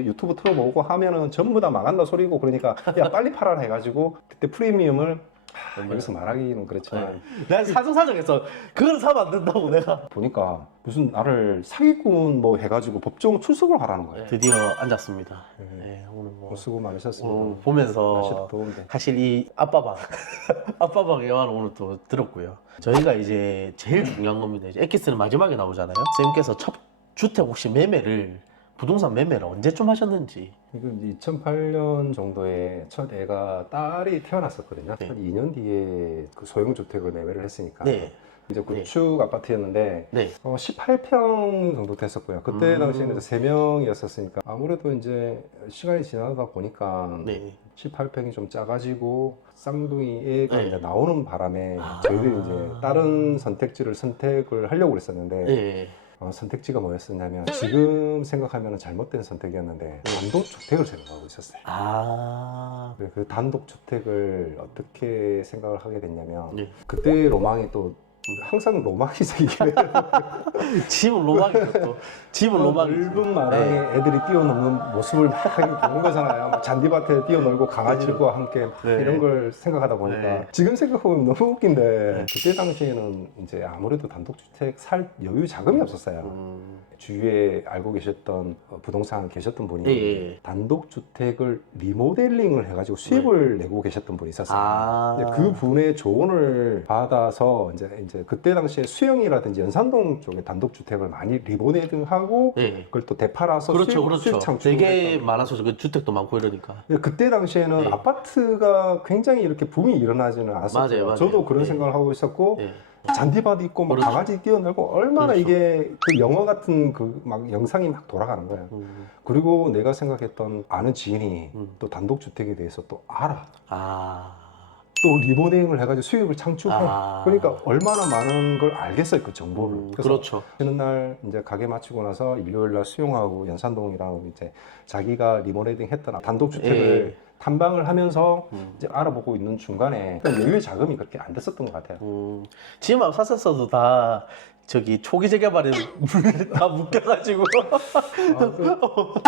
유튜브 틀어보고 하면은 전부 다 망한다 소리고 그러니까 야 빨리 팔아라 해가지고 그때 프리미엄을 여기서 말하기는 그렇지만 내가 사정사정해서 그걸 사면 안 된다고 내가. 보니까 무슨 나를 사기꾼 뭐 해가지고 법정 출석을 하라는 거예요. 드디어 앉았습니다. 네, 오늘 뭐 수고 많으셨습니다. 보면서 날씨도 더운데. 사실 이 아빠방 아빠방 영화를 오늘 또 들었고요. 저희가 이제 제일 중요한 겁니다. 이제 엑기스는 마지막에 나오잖아요. 쌤께서 첫 주택 혹시 매매를 부동산 매매를 언제쯤 하셨는지. 이건 2008년 정도에 첫 애가 딸이 태어났었거든요. 네. 첫 2년 뒤에 그 소형주택을 매매를 했으니까 네. 이제 구축 아파트였는데 네. 18평 정도 됐었고요. 그때 당시에는 이제 3명이었었으니까 아무래도 이제 시간이 지나다 보니까 네. 18평이 좀 작아지고 쌍둥이 애가 네. 이제 나오는 바람에 저희들이 이제 다른 선택지를 선택을 하려고 그랬었는데 네. 선택지가 뭐였었냐면 지금 생각하면 잘못된 선택이었는데 단독주택을 생각하고 있었어요. 아. 그 단독주택을 어떻게 생각을 하게 됐냐면 네. 그때 로망이 또 항상 로망이 생기긴 해요. 집은 로망이죠 또. 집은 로망이죠. 넓은 마당에 네. 애들이 뛰어노는 모습을 막 보는 거잖아요. 막 잔디밭에 뛰어놀고 강아지들과 함께 막 네. 이런 걸 생각하다 보니까 네. 지금 생각해보면 너무 웃긴데 그때 당시에는 이제 아무래도 단독주택 살 여유 자금이 없었어요. 주위에 알고 계셨던 부동산 계셨던 분이 예. 단독주택을 리모델링을 해가지고 수입을 내고 계셨던 분이 있었어요. 아. 근데 그 분의 조언을 받아서 이제 그때 당시에 수영이라든지 연산동 쪽에 단독주택을 많이 리모델링하고 네. 그걸 또 되팔아서 그렇죠, 수입 그렇죠. 창출을 되게 했던. 많아서 그 주택도 많고 이러니까. 근데 그때 당시에는 네. 아파트가 굉장히 이렇게 붐이 일어나지는 않았었고요. 맞아요, 맞아요. 저도 그런 네. 생각을 하고 있었고 네. 잔디밭 있고 막 그렇죠. 강아지 뛰어놀고 얼마나 그렇죠. 이게 그 영화 같은 그 막 영상이 막 돌아가는 거예요. 그리고 내가 생각했던 아는 지인이 또 단독주택에 대해서 또 알아. 아. 또 리모델링을 해가지고 수입을 창출해. 아. 그러니까 얼마나 많은 걸 알겠어요, 그 정보를. 그래서 그렇죠. 쉬는 날 이제 가게 마치고 나서 일요일 날 수영하고 연산동이랑 이제 자기가 리모델링 했던 단독주택을 예. 탐방을 하면서 이제 알아보고 있는 중간에 여유 자금이 그렇게 안 됐었던 것 같아요. 집만 샀었어도 다 저기 초기 재개발에 다 묶여가지고.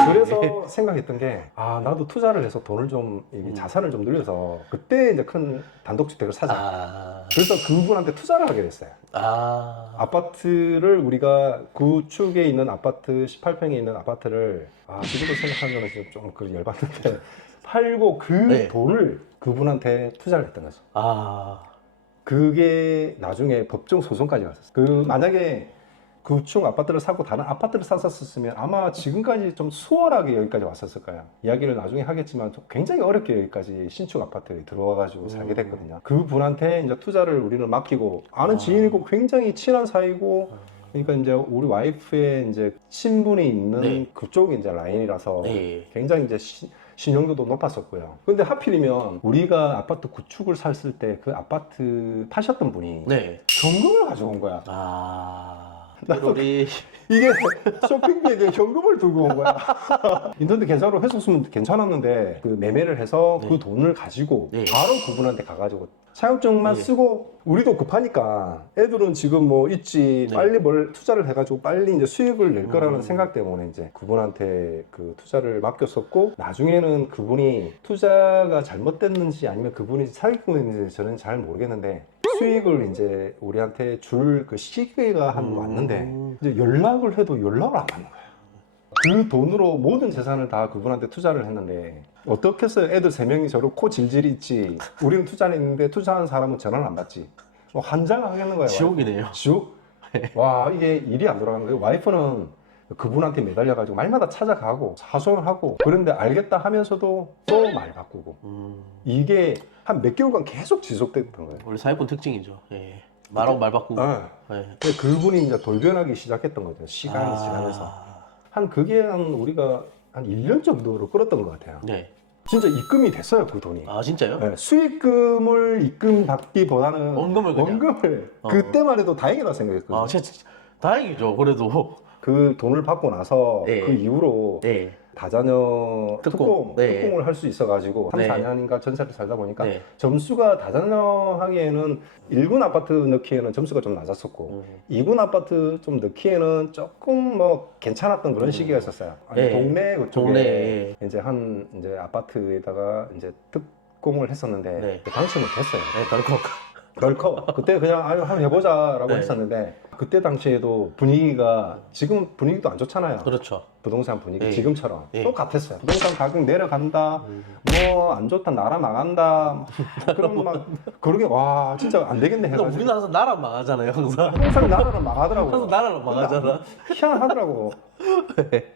그래서 생각했던 게, 나도 투자를 해서 돈을 좀, 이게 자산을 좀 늘려서, 그때 이제 큰 단독주택을 사자. 아. 그래서 그분한테 투자를 하게 됐어요. 아. 아파트를 우리가 구축에 있는 아파트, 18평에 있는 아파트를, 지금도 생각하면 좀 열받는데, 팔고 그 네. 돈을 그분한테 투자를 했던 거죠. 아. 그게 나중에 법정 소송까지 갔었어요. 만약에 구축 아파트를 사고 다른 아파트를 샀었으면 아마 지금까지 좀 수월하게 여기까지 왔었을 거예요. 이야기를 나중에 하겠지만 굉장히 어렵게 여기까지 신축 아파트에 들어와가지고 살게 됐거든요. 그분한테 이제 투자를 우리는 맡기고 아는 지인이고 굉장히 친한 사이고 그러니까 이제 우리 와이프의 이제 친분이 있는 네. 그쪽이 이제 라인이라서 네. 굉장히 이제 신용도도 높았었고요. 근데 하필이면 우리가 아파트 구축을 샀을 때 그 아파트 파셨던 분이 네. 현금을 가져온 거야. 아. 나도 우리 이게 쇼핑백에 현금을 들고 온 거야. 인터넷 계좌로 했었으면 괜찮았는데 그 매매를 해서 그 돈을 가지고 네. 바로 그분한테 가가지고 사용증만 네. 쓰고 우리도 급하니까 애들은 지금 뭐 있지 네. 빨리 뭘 투자를 해가지고 빨리 이제 수익을 낼 거라는 생각 때문에 이제 그분한테 그 투자를 맡겼었고 나중에는 그분이 투자가 잘못됐는지 아니면 그분이 사기꾼인지 저는 잘 모르겠는데 수익을 이제 우리한테 줄 그 시기가 한 왔는데 이제 연락을 해도 연락을 안 하는 거야. 그 돈으로 모든 재산을 다 그분한테 투자를 했는데 어떻게 해서 애들 3명이 저를 코 질질 있지 우리는 투자를 했는데 투자한 사람은 전화를 안 받지 뭐 환장하겠는 거야. 지옥이네요. 지옥? 와 이게 일이 안 돌아가는 거예요. 와이프는 그분한테 매달려가지고 말마다 찾아가고 사소을 하고 그런데 알겠다 하면서도 또 말 바꾸고 이게 한 몇 개월간 계속 지속됐던 거예요. 원래 사기꾼 특징이죠. 예. 말하고 말 바꾸고. 예. 근데 그분이 이제 돌변하기 시작했던 거죠. 시간이 지나면서. 그게 우리가 한 1년 정도로 끌었던 것 같아요. 네. 진짜 입금이 됐어요, 그 돈이. 아 진짜요? 네, 수익금을 입금받기보다는 원금을 그냥. 원금을 그때만 해도 다행이다 생각했거든요. 아 진짜 다행이죠. 그래도. 그 돈을 받고 나서 네. 그 이후로 네. 다자녀 네. 특공을 할 수 있어가지고 3, 네. 4년인가 전세를 살다 보니까 네. 점수가 다자녀 하기에는 1군 아파트 넣기에는 점수가 좀 낮았었고 2군 아파트 좀 넣기에는 조금 뭐 괜찮았던 그런 시기가 있었어요. 아니, 네. 동네 그쪽에 동네에. 이제 아파트에다가 이제 특공을 했었는데 네. 당첨은 됐어요. 네, 덜컥. 덜컥 그때 그냥 아유 한번 해보자라고 네. 했었는데 그때 당시에도 분위기가 지금 분위기도 안 좋잖아요. 그렇죠. 부동산 분위기 네. 지금처럼 네. 똑같았어요. 부동산 가격 내려간다, 뭐 안 좋다, 나라 망한다, 그럼 막 그러게 와 진짜 안 되겠네 근데 해가지고 우리나라에서 나라 망하잖아요, 항상. 항상 나라는 망하더라고. 항상 나라는 망하잖아. 희한하더라고.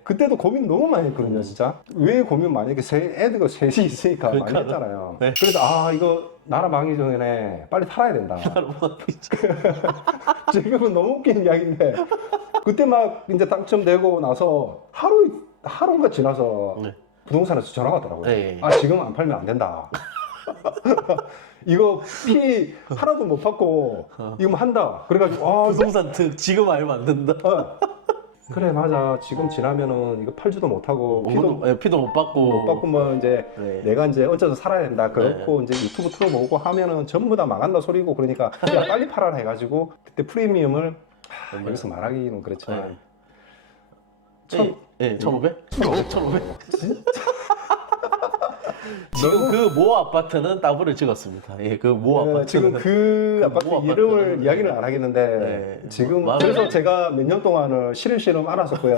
그때도 고민 너무 많이 했거든요, 진짜. 왜 고민 많이 했게 애들가 셋이 있으니까 많이 그러니까요. 했잖아요. 네. 그래서 아 이거 나라 망하기 전에 빨리 살아야 된다. 지금은 너무 웃긴 이야기인데 그때 막 이제 당첨되고 나서 하루가 지나서 네. 부동산에서 전화가 왔더라고요. 네. 아 지금 안 팔면 안 된다. 이거 피 하나도 못 받고 이거 한다. 그래가지고 아 부동산 지금 알면 안 된다. 그래 맞아 지금 지나면은 이거 팔지도 못하고 피도 못 받고. 못 받고 뭐 이제 네. 내가 이제 어쩌서 살아야 된다 그렇고 이제 유튜브 틀어보고 하면은 전부 다 망한다 소리고 그러니까 야 빨리 팔아라 해가지고 그때 프리미엄을 여기서 말하기는 그렇지만 네, 1,500? 1,500? 지금 그 모 아파트는 따블을 찍었습니다. 예, 그 모 아파트. 지금 그 아파트 모 이름을 아파트는 이야기는 안 하겠는데 네. 지금 맞아요. 그래서 제가 몇 년 동안을 시름시름 알았었고요.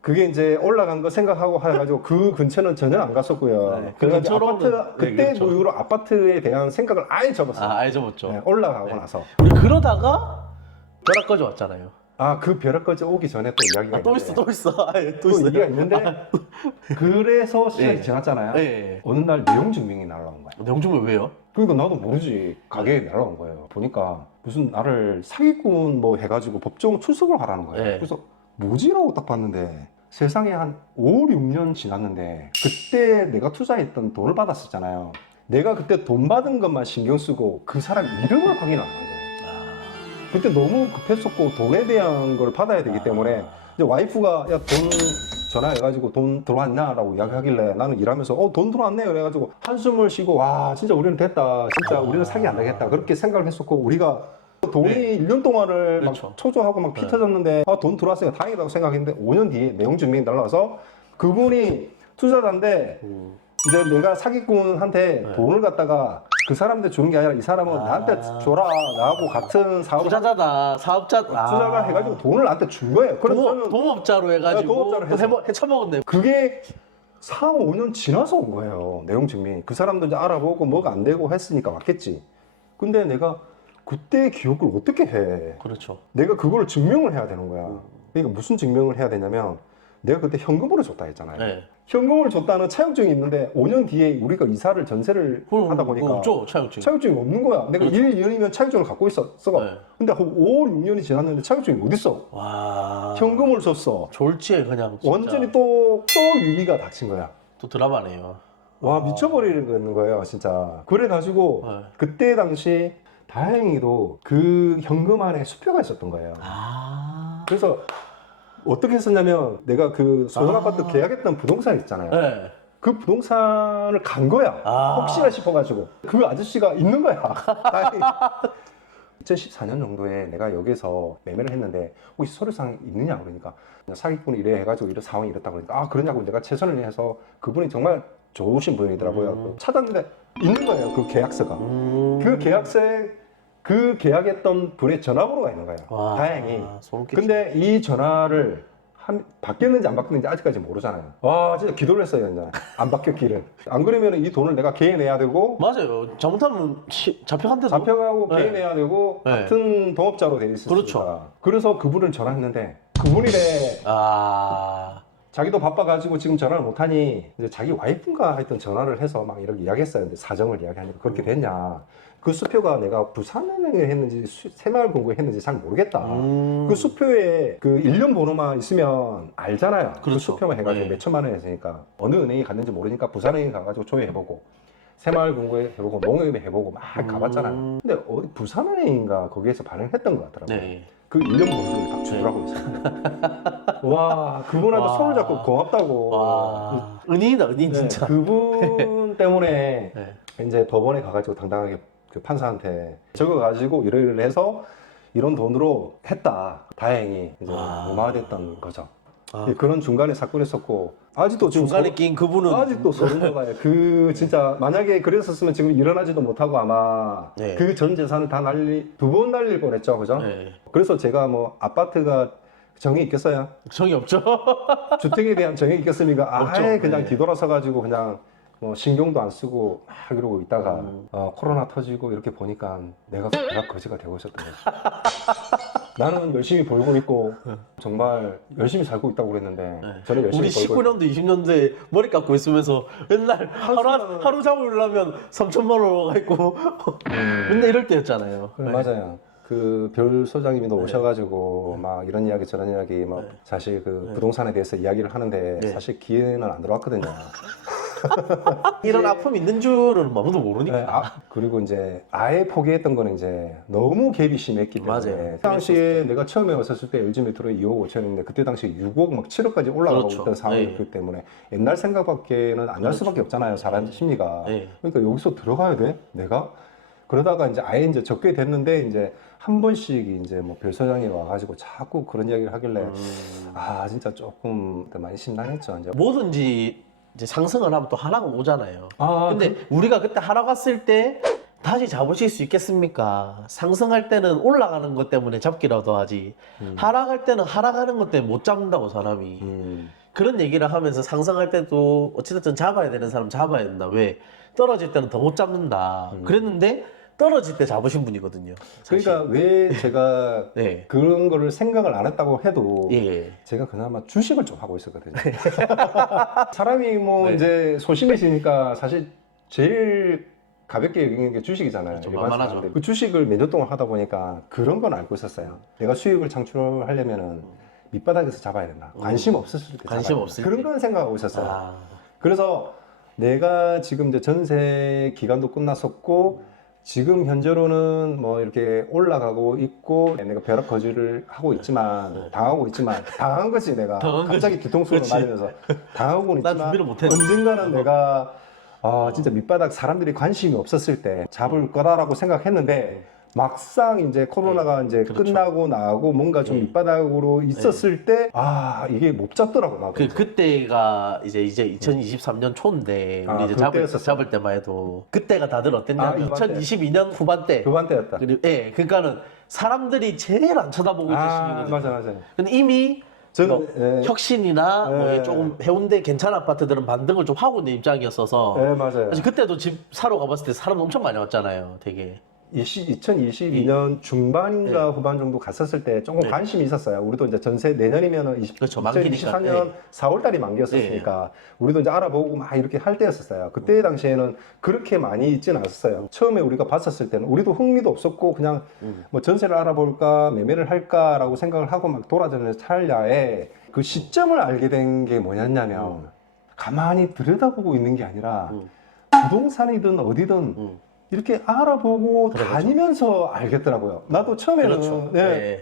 그게 이제 올라간 거 생각하고 해가지고 그 근처는 전혀 안 갔었고요. 네, 그 그래서 근처로는- 아파트 네, 그때 그렇죠. 그 이후로 아파트에 대한 생각을 아예 접었어요. 아, 알죠, 못죠. 네, 올라가고 나서 우리 그러다가 벼락까지 왔잖아요. 아 그 벼락까지 오기 전에 또 이야기가 아, 또 있는데 있어, 또 있어. 아, 예, 또 또 있어요. 얘기가 있는데 그래서 시간이 네. 지났잖아요. 네. 어느 날 내용 증명이 날라온 거예요. 영주면 왜요? 그러니까 나도 모르지 가게에 날라온 거예요. 보니까 무슨 나를 사기꾼 뭐 해가지고 법정 출석을 하라는 거예요. 네. 그래서 뭐지라고 딱 봤는데 세상에 한 5, 6년 지났는데 그때 내가 투자했던 돈을 받았었잖아요. 내가 그때 돈 받은 것만 신경 쓰고 그 사람 이름을 확인 안 한 거예요. 그때 너무 급했었고 돈에 대한 걸 받아야 되기 때문에 이제 와이프가 야 돈 전화해가지고 돈 들어왔냐라고 이야기하길래 나는 일하면서 돈 들어왔네 그래가지고 한숨을 쉬고 와 진짜 우리는 됐다 진짜 우리는 사기 안 되겠다 그렇게 생각을 했었고 우리가 돈이 네. 1년 동안을 그렇죠. 막 초조하고 막 피 네. 터졌는데 돈 들어왔으니까 다행이라고 생각했는데 5년 뒤에 내용 증명이 날라와서 그분이 투자자인데 이제 내가 사기꾼한테 네. 돈을 갖다가 그 사람한테 주는 게 아니라 이 사람은 나한테 줘라 나하고 같은 사업을 투자자다, 사업자. 투자가 해가지고 돈을 나한테 준 거예요. 그래서 저는 동업자로 해가지고 네, 동업자로 해서. 해쳐먹었네. 그게 4, 5년 지나서 온 거예요. 내용 증명이. 그 사람도 이제 알아보고 뭐가 안 되고 했으니까 왔겠지. 근데 내가 그때 기억을 어떻게 해? 그렇죠. 내가 그걸 증명을 해야 되는 거야. 그러니까 무슨 증명을 해야 되냐면 내가 그때 현금으로 줬다 했잖아요. 네. 현금을 줬다는 차용증이 있는데 5년 뒤에 우리가 이사를 전세를 하다 보니까 없죠, 차용증. 차용증이 없는 거야. 내가 1, 2년이면 차용증을 갖고 있었어. 네. 근데 한 5, 6년이 지났는데 차용증이 어딨어? 와. 현금을 줬어. 졸지에 그냥 진짜 완전히 또 위기가 닥친 거야. 또 드라마네요. 와 미쳐버리는 거예요 진짜. 그래가지고 네. 그때 당시 다행히도 그 현금 안에 수표가 있었던 거예요. 아. 그래서 어떻게 했었냐면 내가 그 소형 아파트 계약했던 부동산 있잖아요. 네. 그 부동산을 간 거야. 아. 혹시나 싶어가지고 그 아저씨가 있는 거야. 다행히. 2014년 정도에 내가 여기서 매매를 했는데 혹시 서류상 있느냐 그러니까 사기꾼이 이래 해가지고 이런 상황이 이렇다 그러니까 아 그러냐고 내가 최선을 해서 그분이 정말 좋으신 분이더라고요. 찾았는데 있는 거예요 그 계약서가. 그 계약서에 그 계약했던 분의 전화번호가 있는 거예요. 와. 다행히. 소름 끼치네. 근데 이 전화를 바뀌었는지 안 바뀌었는지 아직까지 모르잖아요. 와 진짜 기도를 했어요 이제 안 바뀌었기를. 안 그러면 이 돈을 내가 개인해야 되고 맞아요. 잘못하면 잡혀간대도. 잡혀가고 네. 개인해야 되고 네. 같은 동업자로 돼 있으니까. 그렇죠. 그래서 그분을 전화했는데 그분이래. 아. 자기도 바빠가지고 지금 전화를 못하니 이제 자기 와이프인가 하여튼 전화를 해서 막 이렇게 이야기했어요. 근데 사정을 이야기하니까 그렇게 됐냐. 그 수표가 내가 부산은행에 했는지 새마을금고에 했는지 잘 모르겠다. 그 수표에 그 1년 번호만 있으면 알잖아요. 그 그렇죠. 수표만 해가지고 네. 몇 천만 원 했으니까 어느 은행이 갔는지 모르니까 부산은행 가가지고 조회해보고 새마을금고에 해보고 농협에 해보고 막 가봤잖아요. 근데 부산은행인가 거기에서 발행했던 것 같더라고요. 네. 그 1년 번호를 딱 주더라고요. 와, 그분한테 와. 손을 잡고 고맙다고. 와, 은인이다, 은인 네, 진짜. 그분 때문에 네. 이제 법원에 가가지고 당당하게 그 판사한테 적어가지고 이러이러 해서 이런 돈으로 했다. 다행히 이제 무마됐던 거죠. 예, 그런 중간에 사건이 있었고 아직도 지금 중간에 낀 그분은 아직도 소름 돋아요. 그 진짜 만약에 그랬었으면 지금 일어나지도 못하고 아마 네. 그 전 재산을 다 두 번 날릴 뻔했죠, 그죠? 네. 그래서 제가 뭐 아파트가 정이 있겠어요? 정이 없죠. 주택에 대한 정이 있겠습니까? 없죠. 아예 그냥 네. 뒤돌아서 가지고 그냥 뭐 신경도 안 쓰고 막 이러고 있다가 코로나 터지고 이렇게 보니까 내가 거지가 되고 있었던 거지. 나는 열심히 벌고 있고 정말 열심히 살고 있다고 그랬는데 저는 열심히 우리 벌고 19년도 20년도에 머리 깎고 있으면서 맨날 하루 잡으려면 3천만 원 있고 맨날 이럴 때였잖아요. 네, 맞아요. 그 별 소장님도 오셔가지고 막 이런 이야기 저런 이야기 막 사실 그 부동산에 대해서 이야기를 하는데 사실 기회는 안 들어왔거든요. 이런 아픔이 있는 줄은 아무도 모르니까. 네, 그리고 이제 아예 포기했던 거는 이제 너무 갭이 심했기 때문에 맞아요. 그 당시에 내가 처음에 왔었을 때 LG 메트로 2억 5천인데 그때 당시 6억 막 7억까지 올라가고 그렇죠. 있던 상황이었기 때문에 옛날 생각밖에는 안 날 수밖에 없잖아요, 사람 심리가. 네. 그러니까 여기서 들어가야 돼, 내가? 그러다가 이제 아예 이제 적게 됐는데 이제 한 번씩 이제 뭐 별 소장이 와가지고 자꾸 그런 이야기를 하길래 아 진짜 조금 많이 심란했죠. 이제 뭐든지 이제 상승을 하면 또 하락은 오잖아요. 아, 근데 우리가 그때 하락 왔을 때 다시 잡으실 수 있겠습니까? 상승할 때는 올라가는 것 때문에 잡기라도 하지. 하락할 때는 하락하는 것 때문에 못 잡는다고 사람이. 그런 얘기를 하면서 상승할 때도 어찌됐든 잡아야 되는 사람 잡아야 된다. 왜? 떨어질 때는 더 못 잡는다. 그랬는데 떨어질 때 잡으신 분이거든요. 사실. 그러니까 왜 제가 네. 그런 거를 생각을 안 했다고 해도 예. 제가 그나마 주식을 좀 하고 있었거든요. 사람이 뭐 네. 이제 소심해지니까 사실 제일 가볍게 여기는 게 주식이잖아요. 그렇죠. 일반 만만하죠. 사람들. 그 주식을 몇 년 동안 하다 보니까 그런 건 알고 있었어요. 내가 수익을 창출하려면은 밑바닥에서 잡아야 된다. 관심 없었을 때 관심 잡아야 된다. 없을 그런 때. 건 생각하고 있었어요. 아, 그래서 내가 지금 이제 전세 기간도 끝났었고 지금 현재로는 뭐 이렇게 올라가고 있고 내가 벼락 거지를 하고 있지만 당하고 있지만 당한 거지 내가 당한 갑자기 뒤통수를 그렇지. 맞으면서 당하고는 난 있지만 준비를 못했는데. 언젠가는 내가 진짜 밑바닥 사람들이 관심이 없었을 때 잡을 거다라고 생각했는데 막상 이제 코로나가 이제 그렇죠. 끝나고 나고 뭔가 좀 밑바닥으로 있었을 때 이게 못 잡더라고 나도. 그때가 이제 2023년 초인데 우리 이제 그때였었어요. 잡을 때만 해도 그때가 다들 어땠냐면 이번 때. 2022년 후반 때. 그반 때였다. 그리고 그러니까는 사람들이 제일 안 쳐다보고 있는 시기거든요. 맞아. 근데 이미 저는 뭐 혁신이나 뭐 예. 조금 해운대 괜찮은 아파트들은 반등을 좀 하고 있는 입장이었어서 네, 맞아요. 사실 그때도 집 사러 가봤을 때 사람 엄청 많이 왔잖아요. 되게. 2022년 중반인가 후반 정도 갔었을 때 조금 관심이 있었어요. 우리도 이제 전세 내년이면은 그렇죠, 만기니까. 2023년 4월 달이 만기였었으니까 우리도 이제 알아보고 막 이렇게 할 때였었어요. 그때 당시에는 그렇게 많이 있지는 않았어요. 처음에 우리가 봤었을 때는 우리도 흥미도 없었고 그냥 뭐 전세를 알아볼까 매매를 할까라고 생각을 하고 막 돌아다니는 찰나에 그 시점을 알게 된 게 뭐였냐면 가만히 들여다보고 있는 게 아니라 부동산이든 어디든 이렇게 알아보고 다니면서 알겠더라고요. 나도 처음에는 그렇죠.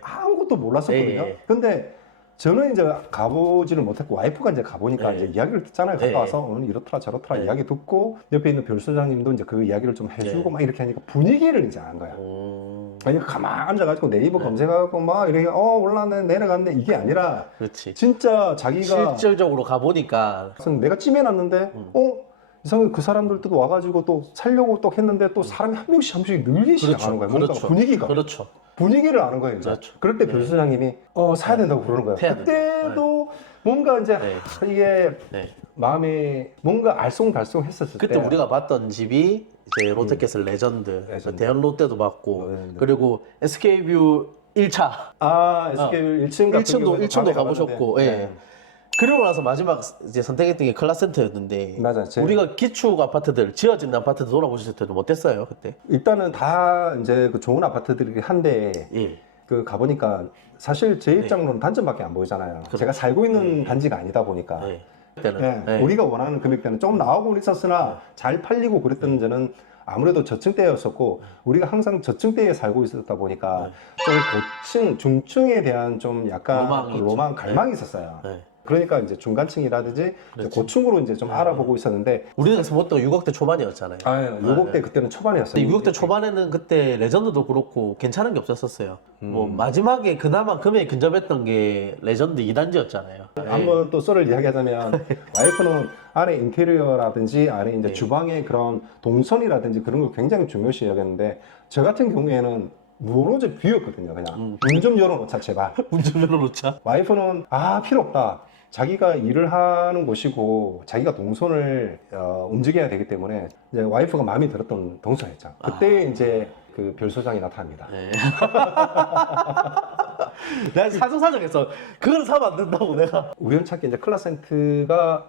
아무것도 몰랐었거든요. 네. 근데 저는 이제 가보지를 못했고 와이프가 이제 가보니까 네. 이제 이야기를 듣잖아요. 네. 갔다 와서 오늘 이렇더라 저렇더라 네. 이야기 듣고 옆에 있는 별 소장님도 이제 그 이야기를 좀 해주고 네. 막 이렇게 하니까 분위기를 이제 안 거야. 아니 가만 앉아가지고 네이버 검색하고 막 이렇게 올랐네 내려갔네 이게 아니라 그렇지. 진짜 자기가 실질적으로 가보니까 내가 찜해놨는데 이상하게 그 사람들도 와가지고 또 살려고 또 했는데 또 사람이 한 명씩 늘기 시작하는 거예요. 뭔가 분위기가. 그렇죠. 분위기를 아는 거예요. 이제. 그렇죠. 그럴 때 별 소장님이 사야 된다고 그러는 거예요. 해야 그때도 뭔가 이제 이게 네. 마음에 뭔가 알쏭달쏭 했었을 때 그때 우리가 봤던 집이 이제 롯데캐슬 레전드, 대형 롯데도 봤고 그리고 SK뷰 1차 SK 1층 같은 1층도 가보셨고 예. 그러고 나서 마지막 이제 선택했던 게 클라센터였는데 맞아, 우리가 기축 아파트들 지어진 아파트 돌아보셨을 때도 어땠어요 그때? 일단은 다 이제 그 좋은 아파트들이 한데 예. 그 가보니까 사실 제 입장으로는 단점밖에 안 보이잖아요. 제가 살고 있는 단지가 아니다 보니까 그때는 우리가 원하는 금액대는 조금 나오고 있었으나 잘 팔리고 그랬던 데는 아무래도 저층대였었고 우리가 항상 저층대에 살고 있었다 보니까 좀 고층, 중층에 대한 좀 약간 로망이 로망, 있죠. 갈망이 있었어요. 네. 그러니까 이제 중간층이라든지 이제 그렇죠. 고층으로 이제 좀 알아보고 있었는데 우리는 그래서 보통 6억대 초반이었잖아요. 요곡대 그때는 초반이었어요. 6억대 초반에는 그때 레전드도 그렇고 괜찮은 게 없었었어요. 뭐 마지막에 그나마 금액이 근접했던 게 레전드 2단지였잖아요. 한번 또 썰을 이야기하자면 와이프는 안에 인테리어라든지 안에 이제 네. 주방의 그런 동선이라든지 그런 걸 굉장히 중요시 여겼는데 저 같은 경우에는 오로지 뷰였거든요. 그냥 문 좀 열어놓자 제발. 운전 면허놓자. 와이프는 필요 없다. 자기가 일을 하는 곳이고 자기가 동선을 움직여야 되기 때문에 이제 와이프가 마음에 들었던 동선이었죠. 그때 이제 그 별소장이 나타납니다. 네. 내가 사정사정해서 그걸 사면 안 된다고 내가. 우연찮게 이제 클라센트가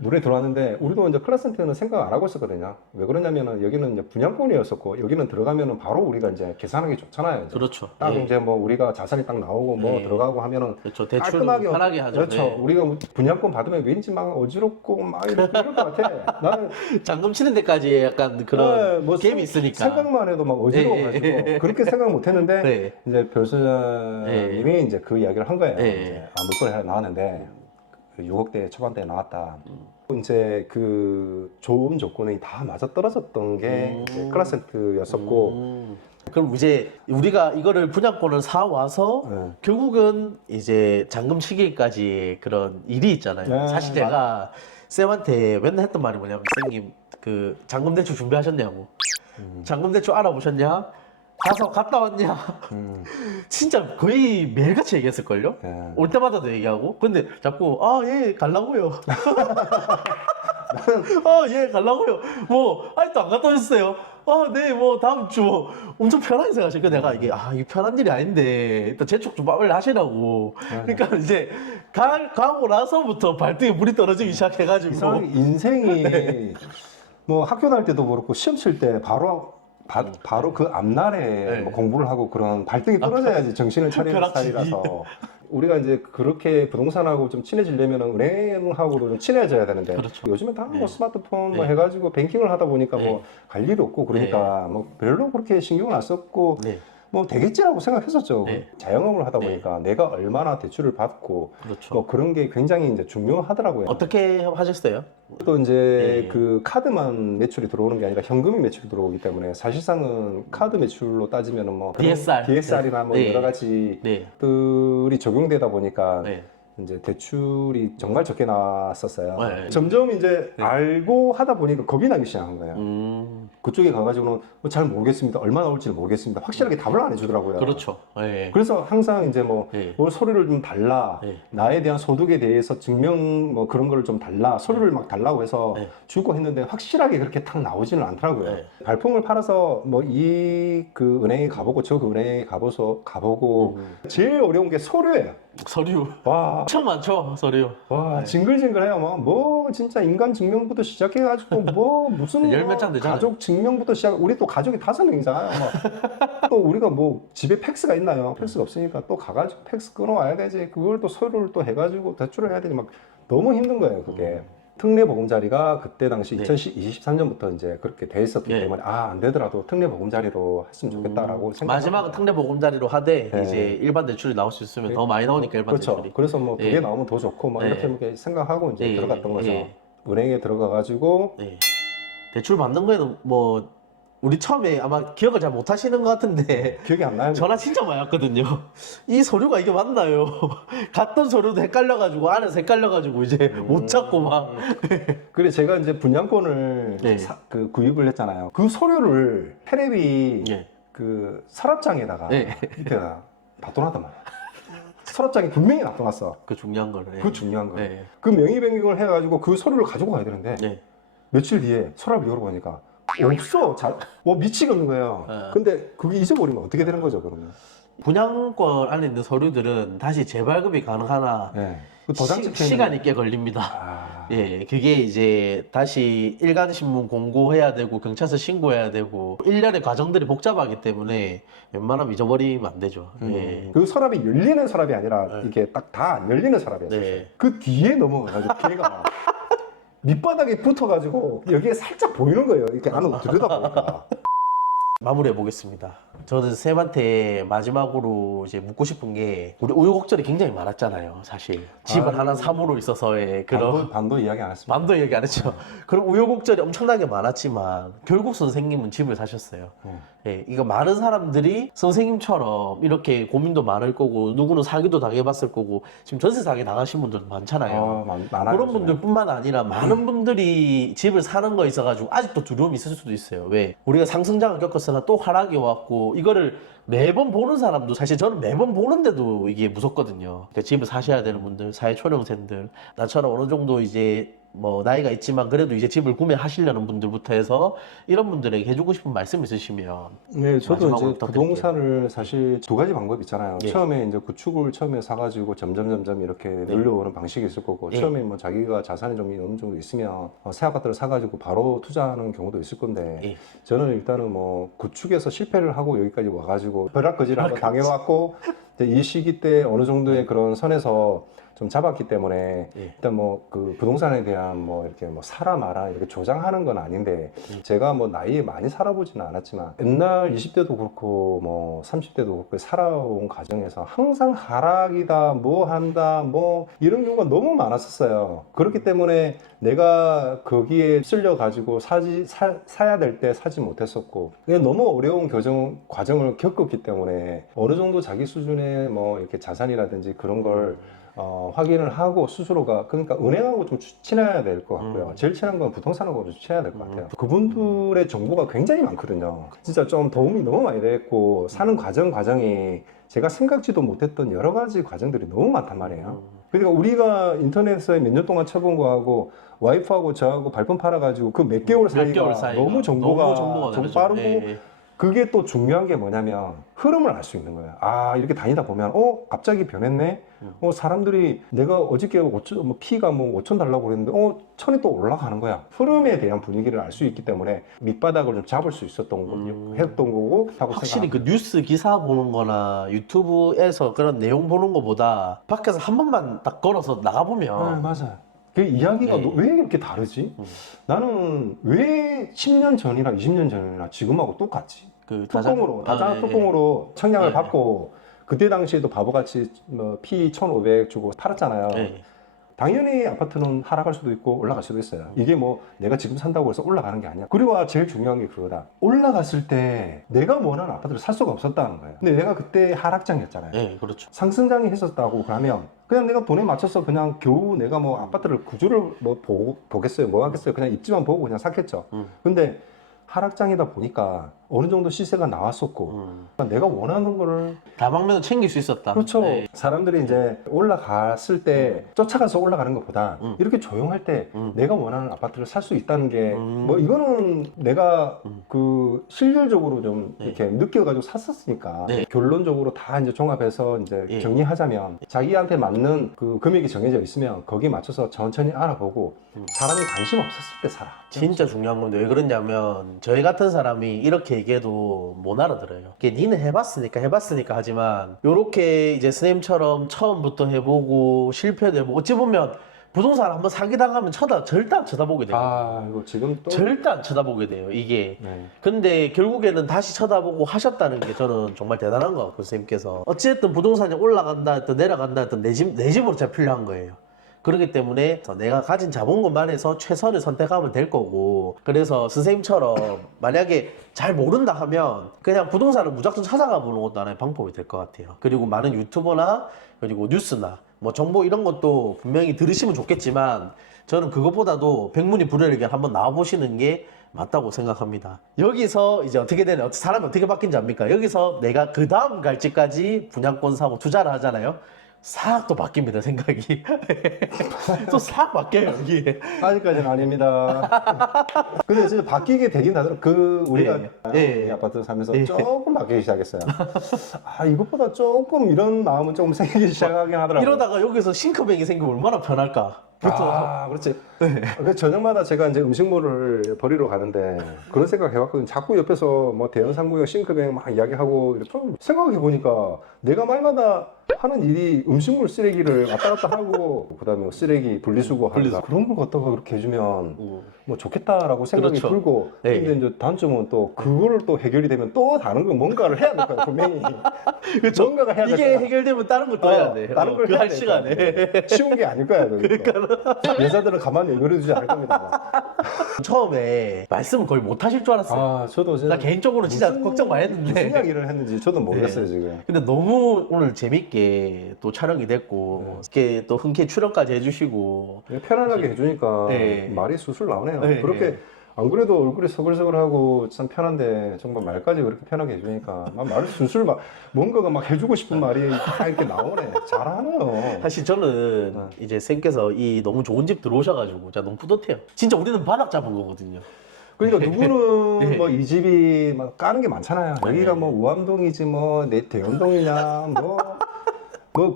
물에 들어왔는데 우리도 이제 클라센트는 생각 안 하고 있었거든요. 왜 그러냐면은 여기는 이제 분양권이었었고 여기는 들어가면은 바로 우리가 이제 계산하기 좋잖아요. 이제. 그렇죠. 딱 예. 이제 뭐 우리가 자산이 딱 나오고 뭐 예. 들어가고 하면은 그렇죠. 대출도 깔끔하게 편하게 하죠. 그렇죠. 네. 우리가 분양권 받으면 왠지 막 어지럽고 막 이럴 것 같아. 나는 잔금 치는 데까지 약간 그런 뭐 갭이 있으니까. 생각만 해도 막 어지러워가지고 예. 그렇게 생각 못했는데 네. 이제 별수장님이 이제 그 이야기를 한 거예요. 예. 이제 물건이 하나 나왔는데 6억대 초반대에 나왔다. 이제 그 좋은 조건이 다 맞아 떨어졌던 게 이제 클라센트였었고 그럼 이제 우리가 이거를 분양권을 사 와서 네. 결국은 이제 잔금 치기까지 그런 일이 있잖아요. 네, 사실 제가 쌤한테 맨날 했던 말이 뭐냐면 쌤님 그 잔금 대출 준비하셨냐고. 잔금 대출 알아보셨냐? 가서 갔다 왔냐? 진짜 거의 매일같이 얘기했을걸요? 네. 올 때마다도 얘기하고. 근데 자꾸 예 갈라고요. 예 갈라고요. 뭐 아직도 안 갔다 오셨어요. 네, 뭐 다음 주 뭐 엄청 편하게 생각하시니까 내가 이게 이게 편한 일이 아닌데 일단 재촉 좀 빨리 하시라고. 그러니까 이제 가고 나서부터 발등에 물이 떨어지기 시작해가지고. 이상하게 인생이 뭐 학교 다닐 때도 그렇고 시험 칠 때 바로 그 앞날에 네. 뭐 공부를 하고 그런 발등이 떨어져야지 정신을 차리는 벼락치기. 스타일이라서 우리가 이제 그렇게 부동산하고 좀 친해지려면 은행하고도 좀 친해져야 되는데 그렇죠. 요즘엔 다 뭐 네. 스마트폰 뭐 네. 해가지고 뱅킹을 하다 보니까 네. 뭐 갈 일이 없고 그러니까 뭐 별로 그렇게 신경을 안 썼고 네. 뭐 되겠지라고 생각했었죠. 네. 자영업을 하다 네. 보니까 내가 얼마나 대출을 받고 그렇죠. 뭐 그런 게 굉장히 이제 중요하더라고요. 어떻게 하셨어요? 또 이제 네. 그 카드만 매출이 들어오는 게 아니라 현금이 매출이 들어오기 때문에 사실상은 카드 매출로 따지면은 뭐 DSR. DSR이나 뭐 네. 여러 가지 네. 들이 적용되다 보니까 네. 이제 대출이 정말 적게 나왔었어요. 네. 점점 이제 알고 하다 보니까 겁이 나기 시작한 거예요. 그쪽에 가가지고는 잘 모르겠습니다. 얼마 나올지는 모르겠습니다. 확실하게 답을 안 해주더라고요. 그렇죠. 네. 그래서 항상 이제 뭐 네. 뭘 서류를 좀 달라, 네. 나에 대한 소득에 대해서 증명 뭐 그런 거를 좀 달라, 서류를 막 달라고 해서 네. 주고 했는데 확실하게 그렇게 탁 나오지는 않더라고요. 네. 발품을 팔아서 뭐 이 그 은행에 가보고 저 그 은행에 가보고 제일 어려운 게 서류예요. 서류 와, 엄청 많죠. 서류. 와 징글징글해요. 뭐 진짜 인간 증명부터 시작해가지고 뭐 무슨 열몇 장 되잖아요. 가족 증명부터 시작. 우리 또 가족이 5명이잖아요. 또 우리가 뭐 집에 팩스가 있나요? 팩스가 없으니까 또 가가지고 팩스 끊어와야 되지. 그걸 또 서류를 또 해가지고 대출을 해야 되지. 막 너무 힘든 거예요. 그게. 특례 보금자리가 그때 당시 네. 2023년부터 이제 그렇게 돼 있었기 네. 때문에 안 되더라도 특례 보금자리로 했으면 좋겠다라고 생각. 마지막은 특례 보금자리로 하되 네. 이제 일반 대출이 나올 수 있으면 더 많이 나오니까 일반 그렇죠. 대출이. 그래서 뭐 그게 네. 나오면 더 좋고 막 네. 이렇게 생각하고 이제 네. 들어갔던 거죠. 네. 은행에 들어가가지고 네. 대출 받는 거에는 뭐 우리 처음에 아마 기억을 잘 못 하시는 것 같은데 기억이 안 나요. 전화 진짜 많이 왔거든요. 이 서류가 이게 맞나요? 갔던 서류도 헷갈려가지고 안에서 헷갈려가지고 이제 못 찾고 막. 그래 제가 이제 분양권을 네. 그 구입을 했잖아요. 그 서류를 테레비 예. 그 서랍장에다가 네. 밑에다 놔둬놨단 말이야. 서랍장에 분명히 놔둬놨어. 그 중요한 거를. 그 중요한 거. 네. 그 명의 변경을 해가지고 그 서류를 가지고 가야 되는데 네. 며칠 뒤에 서랍을 열어보니까 없어. 미치겠는 거예요. 네. 근데 그게 잊어버리면 어떻게 되는 거죠, 그러면? 분양권 안에 있는 서류들은 다시 재발급이 가능하나 네. 그 도장 찍혀 있는 시간이 꽤 걸립니다. 아, 예, 그게 이제 다시 일간신문 공고해야 되고 경찰서 신고해야 되고 일련의 과정들이 복잡하기 때문에 웬만하면 잊어버리면 안 되죠. 예. 그 서랍이 열리는 서랍이 아니라 이게 딱 다 안 열리는 서랍이었어요. 네. 그 뒤에 넘어가가지고 걔가 밑바닥에 붙어가지고 여기에 살짝 보이는 거예요. 이렇게 안으로 들여다보니까. 마무리해 보겠습니다. 저는 쌤한테 마지막으로 이제 묻고 싶은 게 우리 우여곡절이 굉장히 많았잖아요. 사실 집을 하나 삼으로 있어서의 그런 반도 이야기 안 했습니다. 만도 얘기 안 했죠. 그럼 우여곡절이 엄청나게 많았지만 결국 선생님은 집을 사셨어요. 예, 이거 많은 사람들이 선생님처럼 이렇게 고민도 많을 거고 누구는 사기도 당해봤을 거고 지금 전세 사기 당하신 분들 많잖아요. 많아요. 그런 분들뿐만 아니라 많은 분들이 집을 사는 거에 있어가지고 아직도 두려움이 있을 수도 있어요. 왜? 우리가 상승장을 겪었으나 또 하락이 왔고 이거를 매번 보는 사람도 사실 저는 매번 보는데도 이게 무섭거든요. 그러니까 집을 사셔야 되는 분들, 사회초년생들, 나처럼 어느 정도 이제 뭐 나이가 있지만 그래도 이제 집을 구매하시려는 분들부터 해서 이런 분들에게 해주고 싶은 말씀 있으시면. 네, 저도 마지막으로 이제 부탁드릴게요. 부동산을 사실 두 가지 방법이 있잖아요. 예. 처음에 이제 구축을 처음에 사가지고 점점 이렇게 늘려오는 방식이 있을 거고, 예. 처음에 뭐 자기가 자산이 좀 어느 정도 있으면 새 아파트를 사가지고 바로 투자하는 경우도 있을 건데, 예. 저는 일단은 뭐 구축에서 실패를 하고 여기까지 와가지고 벼락거지를 한번 당해왔고, 이제 이 시기 때 어느 정도의 그런 선에서 좀 잡았기 때문에 예. 일단 뭐 그 부동산에 대한 뭐 이렇게 뭐 사라 마라 이렇게 조장하는 건 아닌데, 제가 뭐 나이에 많이 살아보지는 않았지만 옛날 20대도 그렇고 뭐 30대도 그렇고 살아온 과정에서 항상 하락이다 뭐 한다 뭐 이런 경우가 너무 많았었어요. 그렇기 때문에 내가 거기에 쓸려 가지고 사야 될 때 사지 못했었고, 그게 너무 어려운 과정을 겪었기 때문에 어느 정도 자기 수준의 뭐 이렇게 자산이라든지 그런 걸 확인을 하고 스스로가, 그러니까 은행하고 좀 친해야 될 것 같고요. 제일 친한 건 부동산하고 좀 친해야 될 것 같아요. 그분들의 정보가 굉장히 많거든요. 진짜 좀 도움이 너무 많이 됐고, 사는 과정이 제가 생각지도 못했던 여러 가지 과정들이 너무 많단 말이에요. 그러니까 우리가 인터넷에 몇 년 동안 쳐본 거하고 와이프하고 저하고 발품 팔아가지고 그 몇 개월 사이가 너무 정보가 좀 다르죠. 빠르고, 예. 그게 또 중요한 게 뭐냐면 흐름을 알 수 있는 거예요. 아, 이렇게 다니다 보면 갑자기 변했네. 사람들이 내가 어저께 피가 뭐 5천 달라고 그랬는데 1,000이 또 올라가는 거야. 흐름에 대한 분위기를 알 수 있기 때문에 밑바닥을 좀 잡을 수 있었던 했던 거고 하고 확실히 그 뉴스 기사 보는 거나 유튜브에서 그런 내용 보는 거보다 밖에서 한 번만 딱 걸어서 나가보면 맞아요. 그 이야기가 예. 왜 이렇게 다르지? 나는 왜 10년 전이나 20년 전이나 지금하고 똑같지? 그 뚜껑으로, 다자 뚜껑으로 청약을 예. 받고, 그때 당시에도 바보같이 뭐 피 1,500 주고 팔았잖아요. 예. 당연히 아파트는 하락할 수도 있고 올라갈 수도 있어요. 이게 뭐 내가 지금 산다고 해서 올라가는 게 아니야. 그리고 제일 중요한 게 그거다. 올라갔을 때 내가 원하는 아파트를 살 수가 없었다는 거예요. 근데 내가 그때 하락장이었잖아요. 예, 그렇죠. 상승장이 했었다고 그러면 그냥 내가 돈에 맞춰서 그냥 겨우 내가 뭐 아파트를 구조를 뭐 보겠어요. 뭐 하겠어요. 그냥 입지만 보고 그냥 샀겠죠. 근데 하락장이다 보니까 어느 정도 시세가 나왔었고, 내가 원하는 거를 다방면을 챙길 수 있었다. 그렇죠. 예. 사람들이 이제 올라갔을 때 쫓아가서 올라가는 것보다 이렇게 조용할 때 내가 원하는 아파트를 살 수 있다는 게 뭐 이거는 내가 그 실질적으로 좀 이렇게 느껴가지고 샀었으니까 네. 결론적으로 다 이제 종합해서 이제 예. 정리하자면 자기한테 맞는 그 금액이 정해져 있으면 거기에 맞춰서 천천히 알아보고 사람이 관심 없었을 때 사라. 진짜 중요한 건데 왜 그러냐면 저희 같은 사람이 이렇게 얘기해도 못 알아들어요. 이게 니는 해봤으니까 하지만 요렇게 이제 선생님처럼 처음부터 해보고 실패도 해보고 어찌 보면 부동산 한번 사기당하면 절대 안 쳐다보게 돼요. 이거 지금 또 절대 안 쳐다보게 돼요, 이게. 네. 근데 결국에는 다시 쳐다보고 하셨다는 게 저는 정말 대단한 것 같고, 선생님께서. 어쨌든 부동산이 올라간다 했든 내려간다 했든 내 집으로 잡히려 한 거예요. 그렇기 때문에 내가 가진 자본금만 해서 최선을 선택하면 될 거고, 그래서 선생님처럼 만약에 잘 모른다 하면 그냥 부동산을 무작정 찾아가 보는 것도 하나의 방법이 될 것 같아요. 그리고 많은 유튜버나 그리고 뉴스나 뭐 정보 이런 것도 분명히 들으시면 좋겠지만 저는 그것보다도 백문이 불여일견 한번 나와보시는 게 맞다고 생각합니다. 여기서 이제 어떻게 되냐, 사람이 어떻게 바뀐지 압니까? 여기서 내가 그 다음 갈지까지 분양권 사고 투자를 하잖아요. 싹 또 바뀝니다, 생각이. 또 싹 바뀌어요, 이게. 아직까지는 아닙니다. 근데 진짜 바뀌게 되긴 하더라고요. 우리가 예. 이 아파트 살면서 조금 바뀌기 시작했어요. 이것보다 조금 이런 마음은 조금 생기기 시작하긴 하더라고요. 이러다가 여기서 싱크뱅이 생기면 얼마나 편할까? 그렇지. 그 저녁마다 제가 이제 음식물을 버리러 가는데 그런 생각 해봤거든요. 자꾸 옆에서 뭐 대형 상구역 싱크뱅 막 이야기하고 좀 생각해 보니까 내가 말마다 하는 일이 음식물 쓰레기를 왔다 갔다 하고 그다음에 쓰레기 분리수거 하는 그런 걸 갖다가 그렇게 해주면 뭐 좋겠다라고 생각이 그렇죠. 들고 네. 근데 이제 단점은 또 그거를 또 해결이 되면 또 다른 거 뭔가를 해야 될 거야 분명히. 그렇죠. 뭔가가 해야 될 이게 거야. 해결되면 다른 것도 해야 돼. 다른 걸 그 해야 한 될 시간에. 거야. 쉬운 게 아닐 거야. 그러니까. 여자들은 가만히 내버려두지 않을 겁니다. 처음에 말씀을 거의 못 하실 줄 알았어요. 아 저도 나 개인적으로 진짜 걱정 많이 했는데. 무슨 이야기를 했는지 저도 모르겠어요 네. 지금. 근데 너무 오늘 재밌게 또 촬영이 됐고 이렇게 또 흔쾌히 출연까지 해주시고 편안하게 해주니까 네. 말이 술술 나오네요. 네. 그렇게 안 그래도 얼굴이 서글서글하고 참 편한데 정말 말까지 그렇게 편하게 해주니까 막 말이 술술 막 뭔가가 막 해주고 싶은 말이 다 이렇게 나오네. 잘하네요. 사실 저는 이제 쌤께서 이 너무 좋은 집 들어오셔가지고 진짜 너무 뿌듯해요. 진짜 우리는 바닥 잡은 거거든요. 그러니까 누구는 네. 뭐 이 집이 막 까는 게 많잖아요. 여기가 네. 뭐 우암동이지 뭐 내 대연동이냐 뭐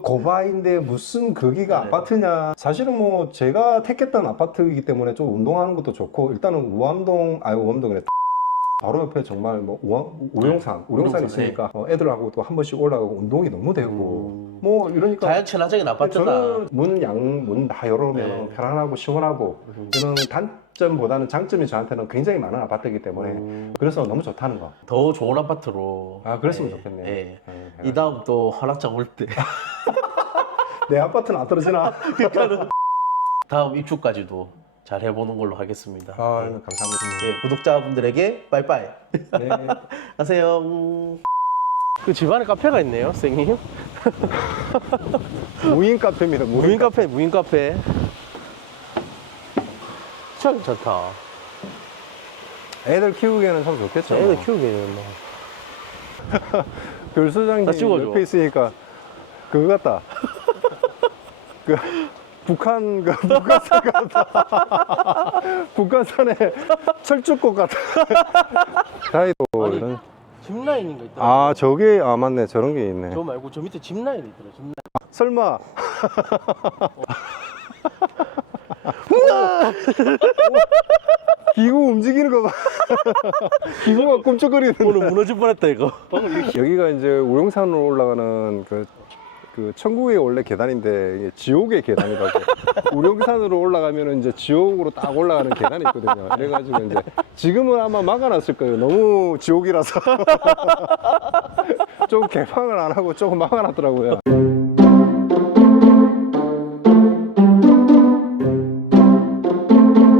고바인데 무슨 거기가 네. 아파트냐. 사실은 뭐 제가 택했던 아파트이기 때문에 좀 운동하는 것도 좋고 일단은 우암동이래. 바로 옆에 정말 뭐 우용산 우용산, 있으니까 애들하고 또 한 번씩 올라가고 운동이 너무 되고 뭐 이러니까 자연 친화적인 아파트다. 저는 문 다 열어놓으면 네. 편안하고 시원하고 저는 단점보다는 장점이 저한테는 굉장히 많은 아파트이기 때문에 그래서 너무 좋다는 거. 더 좋은 아파트로. 아 그랬으면 네. 좋겠네요. 네. 네, 이 다음 또 허락장 올 때. 내 아파트는 안 떨어지나? 다음 입주까지도 잘 해보는 걸로 하겠습니다. 아 네. 감사합니다. 네, 구독자분들에게 빠이빠이. 네. 하세요. 그 집안에 카페가 있네요, 선생님. 무인 카페입니다. 무인 카페, 무인 카페. 진짜 괜찮다. 애들 키우기에는 참 좋겠죠. 애들 키우기에는 뭐. 나 별소장님 찍어줘. 옆에 있으니까 그거 같다. 그 북한산 같다. 북한산에 철쭉꽃 같다. 다이도 아니, 이런. 짚라인인가 있더라고. 아 저게 맞네. 저런 게 있네. 저 말고 저 밑에 짚라인이 있더라. 짚라인. 설마 기구 움직이는 거 봐. 기구가 꿈쩍거리는데. 오늘 무너질 뻔했다 이거. 여기가 이제 우용산으로 올라가는 그 천국의 원래 계단인데 이게 지옥의 계단이라고. 우용산으로 올라가면 이제 지옥으로 딱 올라가는 계단이 있거든요. 그래가지고 이제 지금은 아마 막아놨을 거예요. 너무 지옥이라서 좀 개방을 안 하고 조금 막아놨더라고요.